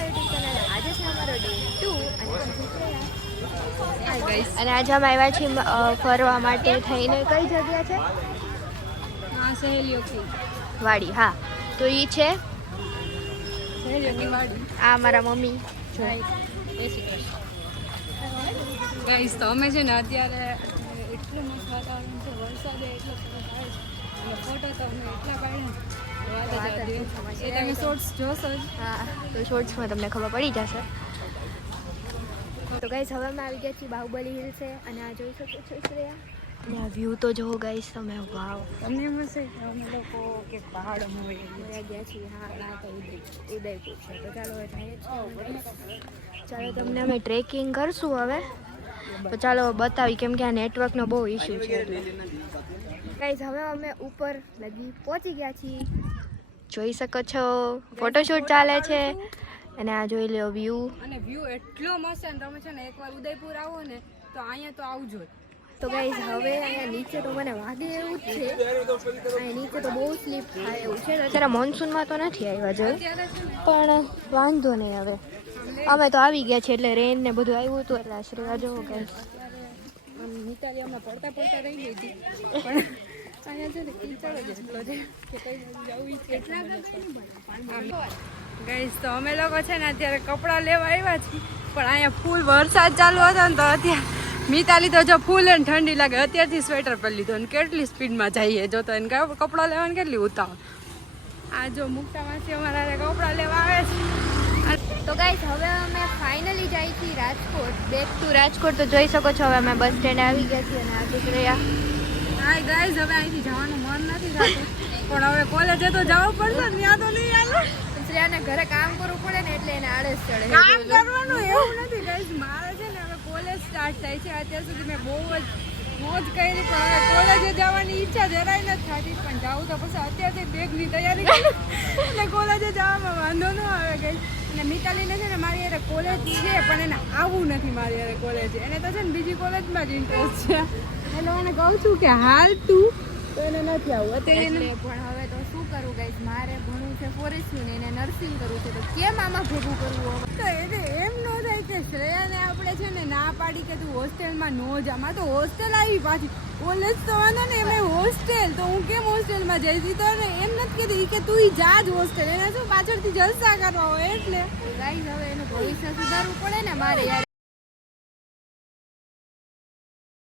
YouTube channel. આજે છે અમારો ડે 2 અને આજે અમે આવ્યા છીએ ફરવા માટે થઈને. કઈ જગ્યા છે? સહેલીઓ વાડી. હા, તો એ છે સહેલીઓની વાડી. આ મારા મમ્મી. ગાઈસ તો અમે છે ને અત્યારે એટલું મસ્ત વાતાવરણ છે, વરસાદ એટલો સરસ આવે છે અને ફોટો તો અમે એટલા પાડ્યા એ તમે શોર્ટ્સ જોશો જ. હા, તો શોર્ટ્સમાં તમને ખબર પડી જશે. તો ગાઈસ હવે અમે આવી ગયા છીએ બાહુબલી હિલ છે અને આ જોઈ શકો છો શ્રેયા. અને આ વ્યૂ તો જોવો ગાઈસ તમે. વાવ, તમને એમ હશે કે અમે લોકો કે પહાડોમાં હોય ગયા છીએ. હા, ના તો ઉદયપુર છે. તો ચાલો હવે જઈએ છીએ. ચાલો તમને અમે ટ્રેકિંગ કરશું હવે. તો ચાલો બતાવી, કેમ કે આ નેટવર્કનો બહુ ઇશ્યુ છે. ગાઈસ હવે અમે ઉપર લગી પહોંચી ગયા છીએ. જોઈ શકો છો ફોટોશૂટ ચાલે છે અને આ જોઈ લો વ્યૂ. અને વ્યૂ એટલો મસ્ત છે ને, તમે છે ને એકવાર ઉદયપુર આવો ને તો અહીંયા તો આવજો. તો ગાઈસ હવે અહીંયા નીચે તો મને વાગે એવું જ છે. અહીંયા નીચે તો બહુ સ્લીપ થાય એવું છે. અત્યારે મોન્સૂનમાં તો નથી આવ્યા જો, પણ વાંધો નહીં. હવે અમે તો આવી ગયા છીએ, એટલે રેન ને બધું આવ્યું હતું, એટલે આશરે જોવો ગાઈસ. મિતાલીમાં પડતા રહી ગઈ હતી, પણ અહીંયા છે ને કીચડ જ એટલો છે કે કઈ જવું છે. ગાઈસ તો અમે લોકો છે ને અત્યારે કપડાં લેવા આવ્યા છીએ, પણ અહીંયા ફૂલ વરસાદ ચાલુ હતો ને તો અત્યારે મિતાલી તો જો ફૂલ અને ઠંડી લાગે, અત્યારથી સ્વેટર પહેરી લીધો અને કેટલી સ્પીડમાં જઈએ જો તો એને કપડાં લેવાની કેટલી ઉતાવળ. આ જો મુક્તા માસી અમારા કપડાં લેવા આવે છે. તો ગાઈસ હવે અમે ફાઇનલી જઈએ છીએ રાજકોટ, બેક ટુ રાજકોટ. તો જોઈ શકો છો હવે અમે બસ સ્ટેન્ડ આવી ગયા છીએ અને આજે શ્રેયા. હા ગાઈસ હવે અહીંથી જવાનું મન નથી થતું, પણ હવે કોલેજે તો જવું પડશે ને, ત્યાં તો નહીં આવે. શ્રેયાને ઘરે કામ કરવું પડે ને એટલે એને આળસ ચડે. કામ કરવાનું એવું નથી ગાઈસ, મારે છે ને હવે કોલેજ સ્ટાર્ટ થાય છે. અત્યાર સુધી મેં બહુ જ મોજ કરી, પણ હવે કોલેજે જવાની ઈચ્છા જરાય નથી થતી, પણ જાવું તો પછી અત્યારથી બેગની તૈયારી કરી એટલે કોલેજે જવામાં વાંધો ન આવે ગાઈસ. અને મિતાલીને છે ને મારી યારે કોલેજ છે, પણ એને આવવું નથી મારી યારે કોલેજ. એને તો છે ને બીજી કોલેજમાં જ ઇન્ટરેસ્ટ છે, એટલે મને કહું છું કે હાલ તું તો એને નથી આવવું અત્યારે. પણ હવે તો શું કરવું ગાઈસ, મારે ભણવું છે ફોરેસ્ટનું ને એને નર્સિંગ કરવું છે, તો કેમ આમાં ભેગું કરવું? તો એને એમ ન થાય કે શ્રેયાને આપણે છે ને ના પાડી કે તું હોસ્ટેલમાં ન જા. માં તો હોસ્ટેલ આવી પાછી, કોલેજ તો વાંધો ને એમ હોસ્ટેલ, તો હું કેમ હોસ્ટેલમાં જઈશ? તો એને એમ નથી કહેતી કે તું જા જ હોસ્ટેલ, એને શું પાછળથી જલસા કરવા હોય એટલે. ગાઈસ હવે એનું ભવિષ્ય સુધારવું પડે ને મારે યાર.